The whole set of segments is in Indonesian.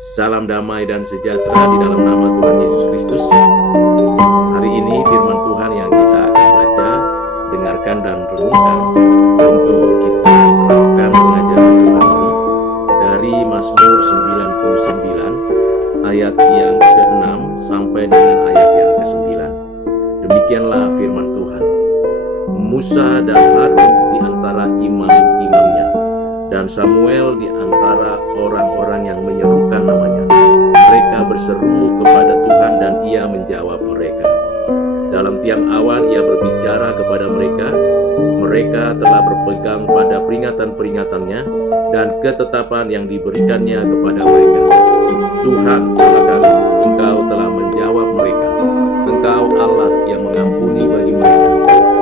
Salam damai dan sejahtera di dalam nama Tuhan Yesus Kristus. Hari ini firman Tuhan yang kita akan baca, dengarkan dan renungkan untuk kita terapkan pengajaran Tuhan ini dari Mazmur 99 ayat yang ke-6 sampai dengan ayat yang ke-9. Demikianlah firman Tuhan. Musa dan Harun di antara imam-imamnya, dan Samuel di antara orang-orang yang menyerukan namanya. Mereka berseru kepada Tuhan dan ia menjawab mereka. Dalam tiang awan ia berbicara kepada mereka. Mereka telah berpegang pada peringatan-peringatannya dan ketetapan yang diberikannya kepada mereka. Tuhan Allah kami, Engkau telah menjawab mereka. Engkau Allah yang mengampuni bagi mereka,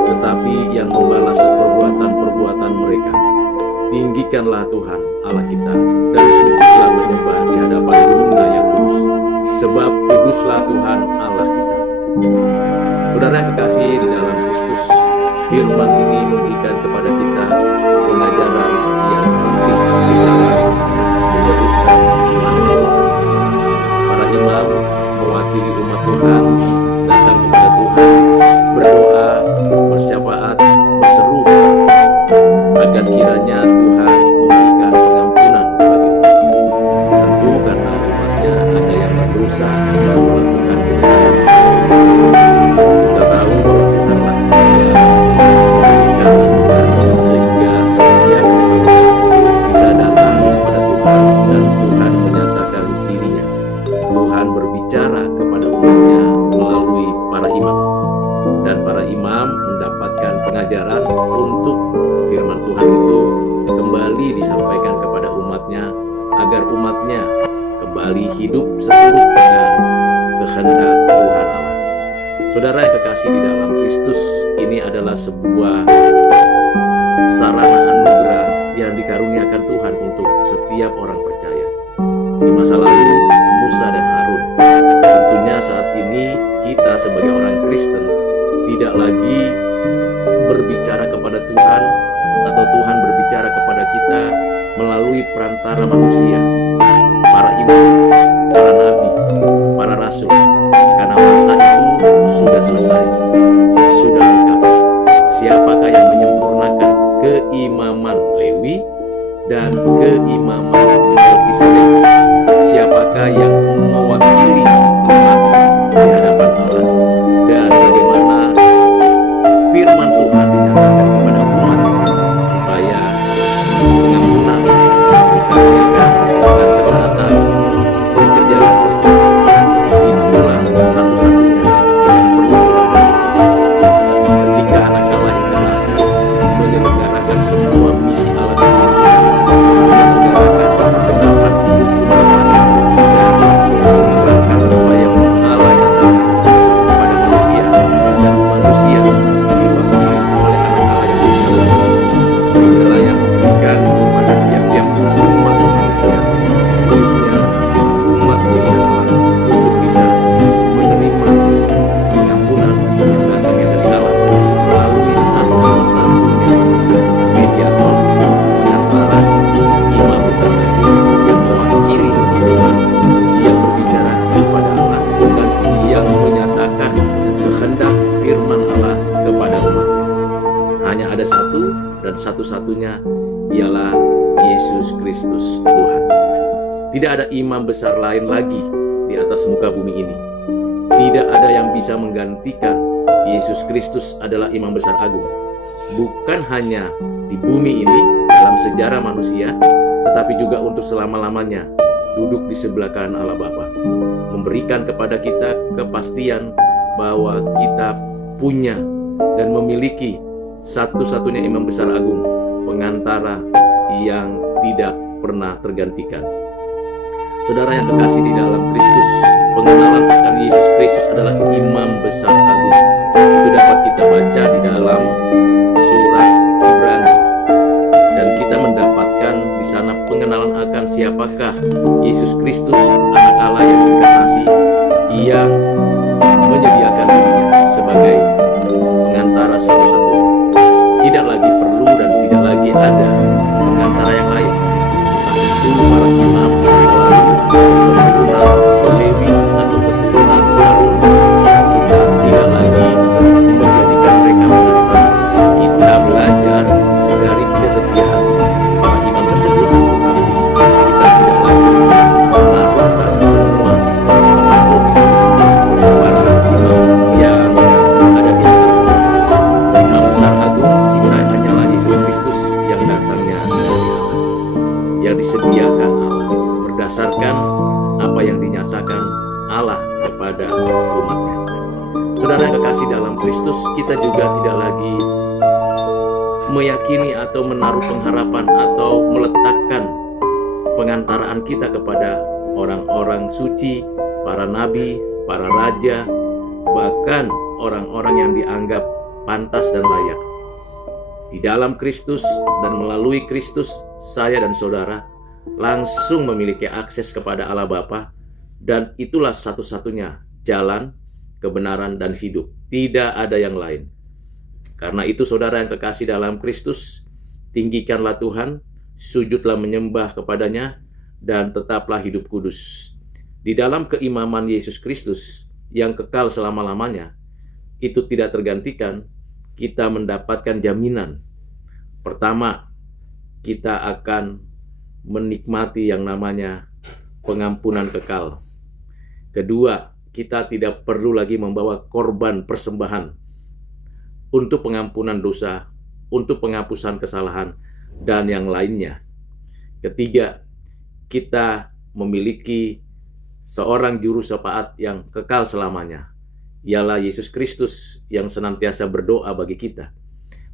tetapi yang membalas perbuatan-perbuatan mereka. Tinggikanlah Tuhan Allah kita, dan sujudlah menyembah di hadapan gunung-Nya yang kudus, sebab kuduslah Tuhan Allah kita. Saudara yang kekasih di dalam Kristus, firman ini memberikan kepada kita pengajaran yang penting di dalam menyebutkan nama Allah. Para imam mewakili umat Tuhan datang kepada Tuhan, berdoa, bersyafaat, berseru agar kiranya Tuhan memberikan pengampunan bagi umatnya. Tentu karena umatnya ada yang berdosa dan melakukan kejahatan. Kita tahu bahwa Tuhanlah yang memberikan anugerah sehingga setiap umatnya bisa datang kepada Tuhan dan Tuhan menyatakan dirinya. Tuhan berbicara kepada umatnya melalui para imam, dan para imam mendapatkan pengajaran untuk firman Tuhan itu kembali disampaikan kepada umatnya, agar umatnya kembali hidup seturut dengan kehendak Tuhan Allah. Saudara yang kekasih di dalam Kristus, ini adalah sebuah sarana anugerah yang dikaruniakan Tuhan untuk setiap orang percaya. Di masa lalu Musa dan Harun, tentunya saat ini kita sebagai orang Kristen tidak lagi berbicara kepada Tuhan atau Tuhan berbicara kepada kita melalui perantara manusia, para imam, para nabi, para rasul, karena masa itu sudah selesai, sudah lengkap. Siapakah yang menyempurnakan keimaman Lewi dan keimaman Melkisedek? Siapakah yang mewakili umat di hadapan Allah, dan bagaimana firman Tuhan dinyatakan kepada umat supaya pengampunan dikaruniakan dengan ketaatan berjalan itulah satu-satunya yang perlu dilakukan. Ketika anak Allah inkarnasi menyelenggarakan semua misi Allah di dunia, menyelenggarakan pendapat dan supaya Allah nyatakan kepada manusia, dan manusia diwakili oleh anak Allah yang inilah yang memberikan kepada tiap-tiap umat manusia, khususnya umat dunia untuk bisa menerima pengampunan yang datangnya dari Allah melalui satu-satunya mediator antara imam besar yang mewakili umat, yang berbicara kepada Allah dan yang menyatakan kehendak firman Allah kepada umat. Hanya ada satu dan satu-satunya, ialah Yesus Kristus Tuhan. Tidak ada imam besar lain lagi di atas muka bumi ini. Tidak ada yang bisa menggantikan Yesus Kristus adalah imam besar agung. Bukan hanya di bumi ini dalam sejarah manusia, tetapi juga untuk selama-lamanya duduk di sebelah kanan Allah Bapa, memberikan kepada kita kepastian bahwa kita punya dan memiliki satu-satunya imam besar agung, pengantara yang tidak pernah tergantikan. Saudara yang kekasih di dalam Kristus, pengenalan akan Yesus Kristus adalah imam besar agung. Itu dapat kita baca di dalam surat Ibrani, dan kita mendapatkan di sana pengenalan akan siapakah Yesus Kristus, anak Allah yang inkarnasi, yang menyediakan dirinya sebagai pengantara satu-satunya. Tidak lagi perlu dan tidak lagi ada pengantara yang lain. Itu para imam masa lalu Kristus, kita juga tidak lagi meyakini atau menaruh pengharapan atau meletakkan pengantaraan kita kepada orang-orang suci, para nabi, para raja, bahkan orang-orang yang dianggap pantas dan layak. Di dalam Kristus dan melalui Kristus, saya dan saudara langsung memiliki akses kepada Allah Bapa, dan itulah satu-satunya jalan, kebenaran, dan hidup. Tidak ada yang lain. Karena itu saudara yang kekasih dalam Kristus, tinggikanlah Tuhan, sujudlah menyembah kepadanya, dan tetaplah hidup kudus. Di dalam keimaman Yesus Kristus yang kekal selama-lamanya, itu tidak tergantikan, kita mendapatkan jaminan. Pertama, kita akan menikmati yang namanya pengampunan kekal. Kedua, kita tidak perlu lagi membawa korban persembahan untuk pengampunan dosa, untuk penghapusan kesalahan, dan yang lainnya. Ketiga, kita memiliki seorang juru syafaat yang kekal selamanya, ialah Yesus Kristus yang senantiasa berdoa bagi kita.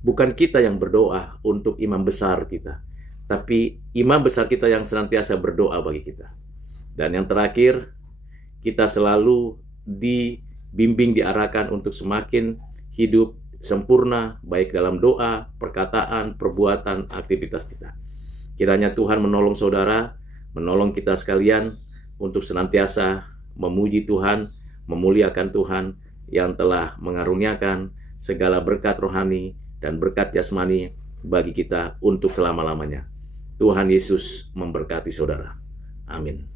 Bukan kita yang berdoa untuk imam besar kita, tapi imam besar kita yang senantiasa berdoa bagi kita. Dan yang terakhir, kita selalu dibimbing, diarahkan untuk semakin hidup sempurna, baik dalam doa, perkataan, perbuatan, aktivitas kita. Kiranya Tuhan menolong saudara, menolong kita sekalian untuk senantiasa memuji Tuhan, memuliakan Tuhan yang telah mengaruniakan segala berkat rohani dan berkat jasmani bagi kita untuk selama-lamanya. Tuhan Yesus memberkati saudara. Amin.